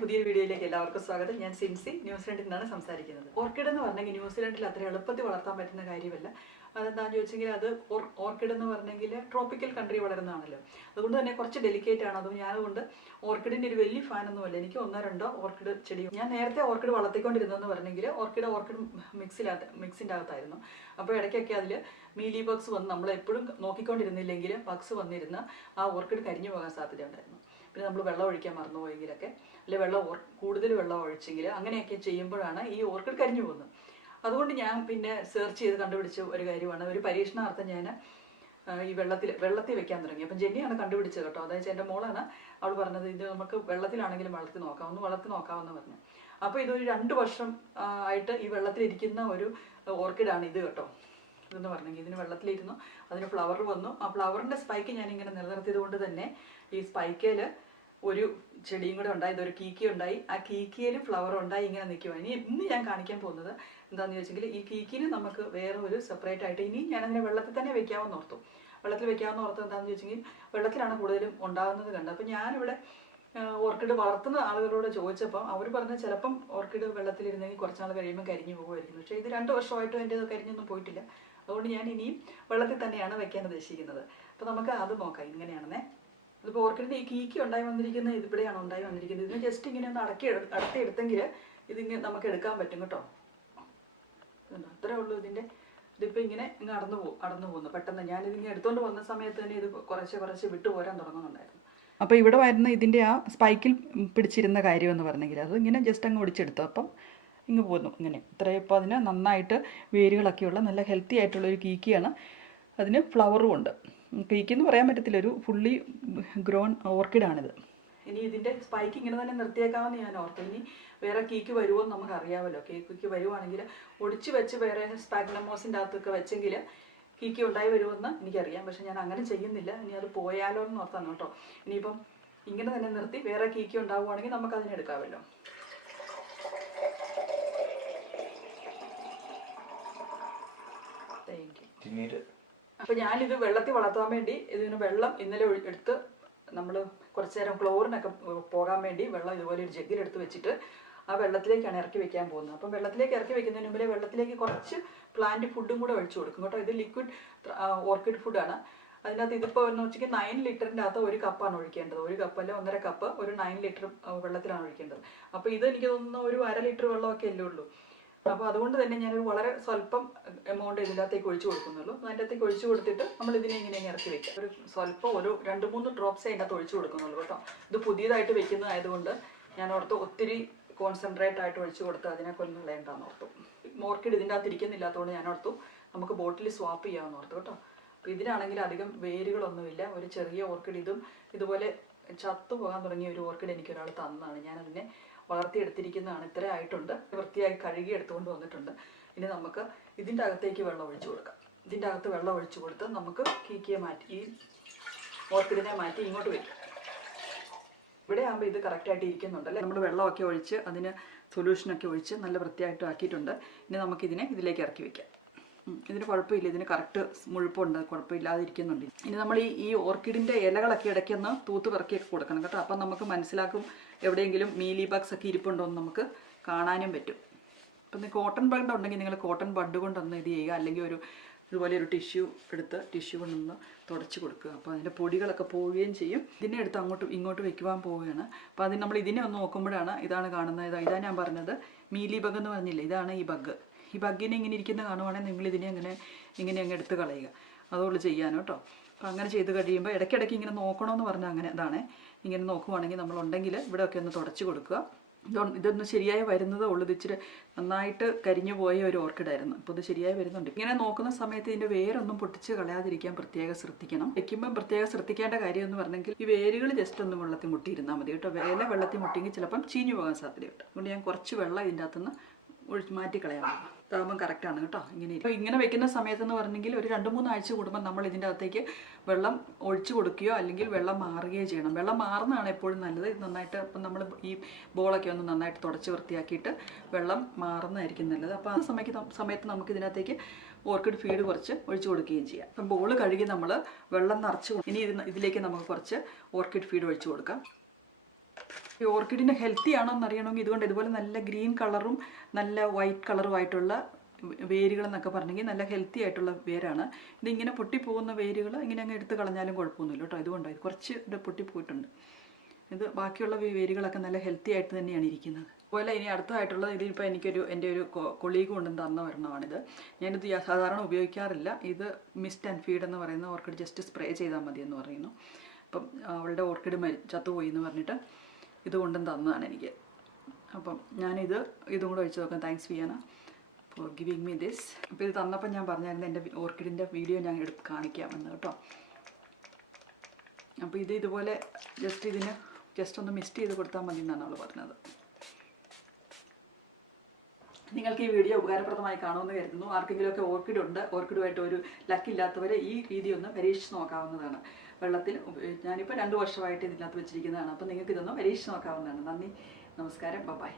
പുതിയൊരു വീഡിയോയിലേക്ക് എല്ലാവർക്കും സ്വാഗതം. ഞാൻ സിൻസി, ന്യൂസിലൻഡിൽ നിന്നാണ് സംസാരിക്കുന്നത്. ഓർക്കിഡ് എന്ന് പറഞ്ഞെങ്കിൽ ന്യൂസിലൻഡിൽ അത്ര എളുപ്പത്തിൽ വളർത്താൻ പറ്റുന്ന കാര്യമല്ല. അതെന്താണെന്ന് ചോദിച്ചെങ്കിൽ അത് ഓർക്കിഡ് എന്ന് പറഞ്ഞെങ്കിൽ ട്രോപ്പിക്കൽ കൺട്രി വളരുന്നതാണല്ലോ. അതുകൊണ്ട് തന്നെ കുറച്ച് ഡെലിക്കേറ്റ് ആണ്. അതും ഞാനതുകൊണ്ട് ഓർക്കിഡിൻ്റെ ഒരു വലിയ ഫാനൊന്നുമല്ല. എനിക്ക് ഒന്നോ രണ്ടോ ഓർക്കിഡ് ചെടി ഞാൻ നേരത്തെ ഓർക്കിഡ് വളർത്തിക്കൊണ്ടിരുന്നതെന്ന് പറഞ്ഞെങ്കിൽ ഓർക്കിഡ് മിക്സിൻ്റെ അകത്തായിരുന്നു. അപ്പോൾ ഇടയ്ക്കൊക്കെ അതിൽ മീലി ബഗ്സ് വന്ന് നമ്മളെപ്പോഴും നോക്കിക്കൊണ്ടിരുന്നില്ലെങ്കിൽ ബഗ്സ് വന്നിരുന്ന് ആ ഓർക്കിഡ് കരിഞ്ഞു പോകാൻ സാധ്യത ഉണ്ടായിരുന്നു. പിന്നെ നമ്മൾ വെള്ളം ഒഴിക്കാൻ മറന്നുപോയെങ്കിലൊക്കെ, അല്ലെങ്കിൽ കൂടുതൽ വെള്ളം ഒഴിച്ചെങ്കിൽ അങ്ങനെയൊക്കെ ചെയ്യുമ്പോഴാണ് ഈ ഓർക്കിഡ് കരിഞ്ഞു പോകുന്നത്. അതുകൊണ്ട് ഞാൻ പിന്നെ സെർച്ച് ചെയ്ത് കണ്ടുപിടിച്ച ഒരു കാര്യമാണ്. ഒരു പരീക്ഷണാർത്ഥം ഞാൻ ഈ വെള്ളത്തിൽ വെക്കാൻ തുടങ്ങി. അപ്പം ജെന്നിയാണ് കണ്ടുപിടിച്ചത് കേട്ടോ. അതായത് എൻ്റെ മോളാണ്. അവൾ പറഞ്ഞത് ഇത് നമുക്ക് വെള്ളത്തിലാണെങ്കിലും വളർത്തി നോക്കാമെന്ന് പറഞ്ഞു. അപ്പോൾ ഇതൊരു 2 വർഷം ആയിട്ട് ഈ വെള്ളത്തിലിരിക്കുന്ന ഒരു ഓർക്കിഡാണ് ഇത് കേട്ടോ. ഇതെന്ന് പറഞ്ഞെങ്കിൽ ഇതിന് വെള്ളത്തിലിരുന്നു, അതിന് ഫ്ലവർ വന്നു. ആ ഫ്ലവറിൻ്റെ സ്പൈക്ക് ഞാനിങ്ങനെ നിലനിർത്തിയത് കൊണ്ട് തന്നെ ഈ സ്പൈക്കയിൽ ഒരു ചെടിയും കൂടെ ഉണ്ടായി, ഇതൊരു കീക്കി ഉണ്ടായി. ആ കീക്കിയിലും ഫ്ലവർ ഉണ്ടായി ഇങ്ങനെ നിൽക്കുക. ഇന്ന് ഞാൻ കാണിക്കാൻ പോകുന്നത് എന്താണെന്ന് ചോദിച്ചെങ്കിൽ ഈ കീക്കിന് നമുക്ക് വേറെ ഒരു സെപ്പറേറ്റ് ആയിട്ട് ഇനി ഞാനതിനെ വെള്ളത്തിൽ തന്നെ വെക്കാമെന്ന് ഓർത്തു. എന്താണെന്ന് ചോദിച്ചെങ്കിൽ വെള്ളത്തിലാണ് കൂടുതലും ഉണ്ടാകുന്നത് കണ്ടത്. അപ്പോൾ ഞാനിവിടെ ഓർക്കിഡ് വളർത്തുന്ന ആളുകളോട് ചോദിച്ചപ്പം അവർ പറഞ്ഞ ചിലപ്പം ഓർക്കിഡ് വെള്ളത്തിലിരുന്നെങ്കിൽ കുറച്ചാൾ കഴിയുമ്പോൾ കരിഞ്ഞു പോകുമായിരിക്കും. പക്ഷേ ഇത് 2 വർഷമായിട്ടും എൻ്റെ കരിഞ്ഞൊന്നും പോയിട്ടില്ല. അതുകൊണ്ട് ഞാൻ ഇനിയും വെള്ളത്തിൽ തന്നെയാണ് വെക്കാൻ ഉദ്ദേശിക്കുന്നത്. അപ്പോൾ നമുക്ക് അത് നോക്കാം ഇങ്ങനെയാണെന്നേ. ഇതിപ്പോൾ ഓർക്കിഡിൻ്റെ ഈ കീക്കി ഉണ്ടായി വന്നിരിക്കുന്നത് ഇവിടെയാണ് ഉണ്ടായി വന്നിരിക്കുന്നത്. ഇതിന് ജസ്റ്റ് ഇങ്ങനെ ഒന്ന് അടത്തിയെടുത്തെങ്കിൽ ഇതിങ്ങനെ നമുക്ക് എടുക്കാൻ പറ്റും കേട്ടോ. അത്രേ ഉള്ളൂ ഇതിപ്പോൾ ഇങ്ങനെ ഇങ്ങ് അടന്നു പോകുന്നു പെട്ടെന്ന്. ഞാനിതിങ്ങനെ എടുത്തുകൊണ്ട് വന്ന സമയത്ത് തന്നെ ഇത് കുറച്ച് വിട്ടു പോരാൻ തുടങ്ങുന്നുണ്ടായിരുന്നു. അപ്പോൾ ഇവിടെ വരുന്ന ഇതിൻ്റെ ആ സ്പൈക്കിൽ പിടിച്ചിരുന്ന കാര്യമെന്ന് പറഞ്ഞെങ്കിൽ അത് ഇങ്ങനെ ജസ്റ്റ് അങ്ങ് ഒടിച്ചെടുത്തു. അപ്പം ഇങ്ങ് പോന്നു ഇങ്ങനെ. ഇത്രയും ഇപ്പോൾ അതിന് നന്നായിട്ട് വേരുകളൊക്കെയുള്ള നല്ല ഹെൽത്തി ആയിട്ടുള്ളൊരു കീക്കിയാണ്. അതിന് ഫ്ലവറും ഉണ്ട്. കീക്കി എന്ന് പറയാൻ പറ്റത്തില്ല, ഒരു ഫുള്ളി ഗ്രോൺ ഓർക്കിഡാണിത്. ഇനി ഇതിൻ്റെ സ്പൈക്ക് ഇങ്ങനെ തന്നെ നിർത്തിയേക്കാമെന്ന് ഞാൻ ഓർത്തു. ഇനി വേറെ കീക്ക് വരുമോ എന്ന് നമുക്ക് അറിയാമല്ലോ. കീക്ക് വരുവാണെങ്കിൽ ഒടിച്ച് വെച്ച് വേറെ സ്പാഗ്നമോസിൻ്റെ അകത്തൊക്കെ വെച്ചെങ്കിൽ കീക്കി ഉണ്ടായി വരുമെന്ന് എനിക്കറിയാം. പക്ഷെ ഞാൻ അങ്ങനെ ചെയ്യുന്നില്ല. ഇനി അത് പോയാലോ എന്ന് ഓർത്താണ് കേട്ടോ. ഇനിയിപ്പം ഇങ്ങനെ തന്നെ നിർത്തി വേറെ കീക്കി ഉണ്ടാവുകയാണെങ്കിൽ നമുക്കതിനെ എടുക്കാമല്ലോ. അപ്പോൾ ഞാനിത് വെള്ളത്തിൽ വളർത്താൻ വേണ്ടി ഇതിന് വെള്ളം ഇന്നലെ എടുത്ത് നമ്മൾ കുറച്ച് നേരം ക്ലോറിനൊക്കെ പോകാൻ വേണ്ടി വെള്ളം ഇതുപോലെ ഒരു ജഗ്ഗിലെടുത്ത് വെച്ചിട്ട് ആ വെള്ളത്തിലേക്കാണ് ഇറക്കി വെക്കാൻ പോകുന്നത്. അപ്പം വെള്ളത്തിലേക്ക് ഇറക്കി വെക്കുന്നതിന് മുമ്പേ വെള്ളത്തിലേക്ക് കുറച്ച് പ്ലാന്റ് ഫുഡും കൂടെ ഒഴിച്ചു കൊടുക്കും കേട്ടോ. ഇത് ലിക്വിഡ് ഓർക്കിഡ് ഫുഡാണ്. അതിനകത്ത് ഇതിപ്പോൾ എന്ന് വെച്ചാൽ 9 ലിറ്ററിൻ്റെ അകത്ത് 1 കപ്പാണ് ഒഴിക്കേണ്ടത്. 1 കപ്പല്ല 1.5 കപ്പ് ഒരു 9 ലിറ്റർ വെള്ളത്തിലാണ് ഒഴിക്കേണ്ടത്. അപ്പോൾ ഇത് എനിക്ക് തോന്നുന്ന ഒരു 1/2 ലിറ്റർ വെള്ളമൊക്കെ അല്ലേ ഉള്ളൂ. അപ്പോൾ അതുകൊണ്ട് തന്നെ ഞാനൊരു വളരെ സ്വല്പം എമൗണ്ട് ഇതിനകത്തേക്ക് ഒഴിച്ചു കൊടുക്കുന്നുള്ളൂ. അതിൻ്റെ അകത്തേക്ക് ഒഴിച്ചു കൊടുത്തിട്ട് നമ്മൾ ഇതിനെ ഇങ്ങനെ ഇറക്കി വെക്കുക. ഒരു സ്വല്പം ഒരു 2-3 ഡ്രോപ്സേ അതിൻ്റെ അകത്ത് ഒഴിച്ചു കൊടുക്കുന്നുള്ളൂ കേട്ടോ. ഇത് പുതിയതായിട്ട് വെക്കുന്നതായതുകൊണ്ട് ഞാൻ ഓർത്തു ഒത്തിരി കോൺസെൻട്രേറ്റ് ആയിട്ട് ഒഴിച്ചു കൊടുത്ത് അതിനെ കൊല്ലണ്ടാന്ന് ഓർത്തു. ഓർക്കിഡ് ഇതിൻ്റെ അകത്ത് ഇരിക്കുന്നില്ലാത്തതുകൊണ്ട് ഞാൻ ഓർത്തു നമുക്ക് ബോട്ടിൽ സ്വാപ്പ് ചെയ്യാമെന്ന് ഓർത്തു കേട്ടോ. അപ്പോൾ ഇതിനാണെങ്കിൽ അധികം വേരുകളൊന്നുമില്ല. ഒരു ചെറിയ ഓർക്കിഡ് ഇതുപോലെ ചത്തു പോകാൻ തുടങ്ങിയ ഒരു ഓർക്കിഡ് എനിക്കൊരാൾ തന്നതാണ്. ഞാനതിനെ വളർത്തിയെടുത്തിരിക്കുന്നതാണ്. ഇത്ര ആയിട്ടുണ്ട്. വൃത്തിയായി കഴുകി എടുത്തുകൊണ്ട് വന്നിട്ടുണ്ട്. ഇനി നമുക്ക് ഇതിൻ്റെ അകത്തേക്ക് വെള്ളം ഒഴിച്ചു കൊടുക്കാം. ഇതിൻ്റെ അകത്ത് വെള്ളം ഒഴിച്ചു കൊടുത്ത് നമുക്ക് കീക്കിയെ മാറ്റി ഈ ഓർക്കിഡിനെ മാറ്റി ഇങ്ങോട്ട് വയ്ക്കാം. ഇവിടെ ആകുമ്പോൾ ഇത് കറക്റ്റായിട്ട് ഇരിക്കുന്നുണ്ടല്ലേ. നമ്മൾ വെള്ളമൊക്കെ ഒഴിച്ച് അതിന് സൊല്യൂഷനൊക്കെ ഒഴിച്ച് നല്ല വൃത്തിയായിട്ട് ആക്കിയിട്ടുണ്ട്. ഇനി നമുക്കിതിനെ ഇതിലേക്ക് ഇറക്കി വയ്ക്കാം. ഇതിന് കുഴപ്പമില്ല, ഇതിന് കറക്റ്റ് മുഴുപ്പുണ്ട്, കുഴപ്പമില്ലാതിരിക്കുന്നുണ്ട്. ഇനി നമ്മൾ ഈ ഓർക്കിഡിൻ്റെ ഇലകളൊക്കെ ഇടയ്ക്കൊന്ന് തൂത്ത് പെറുക്കിയൊക്കെ കൊടുക്കണം കേട്ടോ. അപ്പം നമുക്ക് മനസ്സിലാക്കും എവിടെയെങ്കിലും മീലി ബഗ്സ് ഒക്കെ ഇരിപ്പുണ്ടോ എന്ന് നമുക്ക് കാണാനും പറ്റും. അപ്പം കോട്ടൺ ബഡ് ഉണ്ടെങ്കിൽ നിങ്ങൾ കോട്ടൺ ബഡ് കൊണ്ടൊന്ന് ഇത് ചെയ്യുക. അല്ലെങ്കിൽ ഇതുപോലെ ഒരു ടിഷ്യൂ കൊണ്ടൊന്ന് തുടച്ച് കൊടുക്കുക. അപ്പോൾ അതിൻ്റെ പൊടികളൊക്കെ പോവുകയും ചെയ്യും. ഇതിനെ എടുത്ത് ഇങ്ങോട്ട് വെക്കുവാൻ പോവുകയാണ്. അപ്പോൾ അതിന് നമ്മൾ ഇതിനെ ഒന്ന് നോക്കുമ്പോഴാണ് ഇതാണ് കാണുന്നത്. ഇതാണ് ഞാൻ പറഞ്ഞത് മീലി ബഗ് എന്ന് പറഞ്ഞില്ലേ, ഇതാണ് ഈ ബഗ്. ഈ ബഗ്ഗിനെ ഇങ്ങനെ ഇരിക്കുന്ന കാണുവാണെങ്കിൽ നിങ്ങൾ ഇതിനെ ഇങ്ങനെ അങ്ങ് എടുത്ത് കളയുക. അതുകൊണ്ട് ചെയ്യാൻ കേട്ടോ. അപ്പോൾ അങ്ങനെ ചെയ്ത് കഴിയുമ്പോൾ ഇടയ്ക്കിടയ്ക്ക് ഇങ്ങനെ നോക്കണമെന്ന് പറഞ്ഞാൽ അങ്ങനെ ഇതാണ്. ഇങ്ങനെ നോക്കുവാണെങ്കിൽ നമ്മളുണ്ടെങ്കിൽ ഇവിടെയൊക്കെ ഒന്ന് തുടച്ച് കൊടുക്കുക. ഇതൊന്ന് ശരിയായി വരുന്നതേ ഉള്ളൂ. ഇത് ഇച്ചിരി നന്നായിട്ട് കരിഞ്ഞു പോയ ഒരു ഓർക്കിഡായിരുന്നു. അപ്പോൾ ഇത് ശരിയായി വരുന്നുണ്ട്. ഇങ്ങനെ നോക്കുന്ന സമയത്ത് ഇതിൻ്റെ വേരൊന്നും പൊട്ടിച്ച് കളയാതിരിക്കാൻ പ്രത്യേകം ശ്രദ്ധിക്കണം. വയ്ക്കുമ്പം പ്രത്യേകം ശ്രദ്ധിക്കേണ്ട കാര്യം എന്ന് പറഞ്ഞെങ്കിൽ ഈ വേരുകൾ ജസ്റ്റ് ഒന്ന് വെള്ളത്തിൽ മുട്ടിയിരുന്നാൽ മതി കേട്ടോ. വെള്ളത്തിൽ മുട്ടിയെങ്കിൽ ചിലപ്പം ചീഞ്ഞു പോകാൻ സാധ്യതയുണ്ട്. അതുകൊണ്ട് ഞാൻ കുറച്ച് വെള്ളം ഇതിൻ്റെ അകത്തുനിന്ന് മാറ്റിക്കളയാം. ഇതാകുമ്പം കറക്റ്റാണ് കേട്ടോ. ഇങ്ങനെ വെക്കുന്ന സമയത്തെന്ന് പറഞ്ഞെങ്കിൽ ഒരു 2-3 ആഴ്ച കൂടുമ്പോൾ നമ്മൾ ഇതിൻ്റെ അകത്തേക്ക് വെള്ളം ഒഴിച്ചു കൊടുക്കുകയോ അല്ലെങ്കിൽ വെള്ളം മാറുകയോ ചെയ്യണം. വെള്ളം മാറുന്നതാണ് എപ്പോഴും നല്ലത്. ഇത് നന്നായിട്ട് ഇപ്പം നമ്മൾ ഈ ബോളൊക്കെ ഒന്ന് നന്നായിട്ട് തുടച്ച് വൃത്തിയാക്കിയിട്ട് വെള്ളം മാറുന്നതായിരിക്കും നല്ലത്. അപ്പോൾ ആ സമയത്ത് നമുക്ക് ഇതിനകത്തേക്ക് ഓർക്കിഡ് ഫീഡ് കുറച്ച് ഒഴിച്ചു കൊടുക്കുകയും ചെയ്യാം. അപ്പം ബോൾ കഴുകി നമ്മൾ വെള്ളം നിറച്ച് ഇനി ഇതിലേക്ക് നമുക്ക് കുറച്ച് ഓർക്കിഡ് ഫീഡ് ഒഴിച്ചു കൊടുക്കാം. ഈ ഓർക്കിഡിന് ഹെൽത്തി ആണോ എന്ന് അറിയണമെങ്കിൽ ഇതുകൊണ്ട് ഇതുപോലെ നല്ല ഗ്രീൻ കളറും നല്ല വൈറ്റ് കളറുമായിട്ടുള്ള വേരുകൾ എന്നൊക്കെ പറഞ്ഞെങ്കിൽ നല്ല ഹെൽത്തി ആയിട്ടുള്ള വേരാണ്. ഇതിങ്ങനെ പൊട്ടിപ്പോകുന്ന വേരുകൾ ഇങ്ങനെ അങ്ങ് എടുത്ത് കളഞ്ഞാലും കുഴപ്പമൊന്നുമില്ല കേട്ടോ. ഇതുകൊണ്ടാണ് ഇത് കുറച്ച് ഇത് പൊട്ടിപ്പോയിട്ടുണ്ട്. ഇത് ബാക്കിയുള്ള വേരുകളൊക്കെ നല്ല ഹെൽത്തി ആയിട്ട് തന്നെയാണ് ഇരിക്കുന്നത്. അതുപോലെ ഇനി അടുത്തതായിട്ടുള്ളത് ഇതിപ്പോൾ എൻ്റെ ഒരു കൊളീഗ് കൊണ്ടുവന്ന് തന്ന ഒരെണ്ണമാണിത്. ഞാനിത് സാധാരണ ഉപയോഗിക്കാറില്ല. ഇത് മിസ്റ്റ് ആൻഡ് ഫീഡ് എന്ന് പറയുന്ന ഓർക്കിഡ് ജസ്റ്റ് സ്പ്രേ ചെയ്താൽ മതി എന്ന് പറയുന്നു. അപ്പം അവളുടെ ഓർക്കിഡ് ചത്തുപോയി എന്ന് പറഞ്ഞിട്ട് ഇത് കൊണ്ടുവന്ന് തന്നതാണ് എനിക്ക്. അപ്പം ഇതും കൂടെ ഒഴിച്ച് നോക്കാം. Thanks Fiana for giving me this. അപ്പോൾ ഇത് തന്നപ്പോൾ ഞാൻ പറഞ്ഞായിരുന്നു എൻ്റെ ഓർക്കിഡിൻ്റെ വീഡിയോ ഞാൻ എടുത്ത് കാണിക്കാമെന്ന് കേട്ടോ. അപ്പോൾ ഇതുപോലെ ജസ്റ്റ് ഒന്ന് മിസ്റ്റ് ചെയ്ത് കൊടുത്താൽ മതി എന്നാണ് അവൾ പറഞ്ഞത്. നിങ്ങൾക്ക് ഈ വീഡിയോ ഉപകാരപ്രദമായി കാണുമെന്ന് കരുതുന്നു. ആർക്കെങ്കിലുമൊക്കെ ഓർക്കിഡുമായിട്ട് ഒരു ലക്കില്ലാത്തവരെ ഈ രീതി ഒന്ന് പരീക്ഷിച്ച് നോക്കാവുന്നതാണ്. വെള്ളത്തിൽ ഞാനിപ്പോൾ 2 വർഷമായിട്ട് ഇതിനകത്ത് വെച്ചിരിക്കുന്നതാണ്. അപ്പോൾ നിങ്ങൾക്ക് ഇതൊന്ന് പരീക്ഷിച്ച് നോക്കാവുന്നതാണ്. നന്ദി, നമസ്കാരം, ബൈ.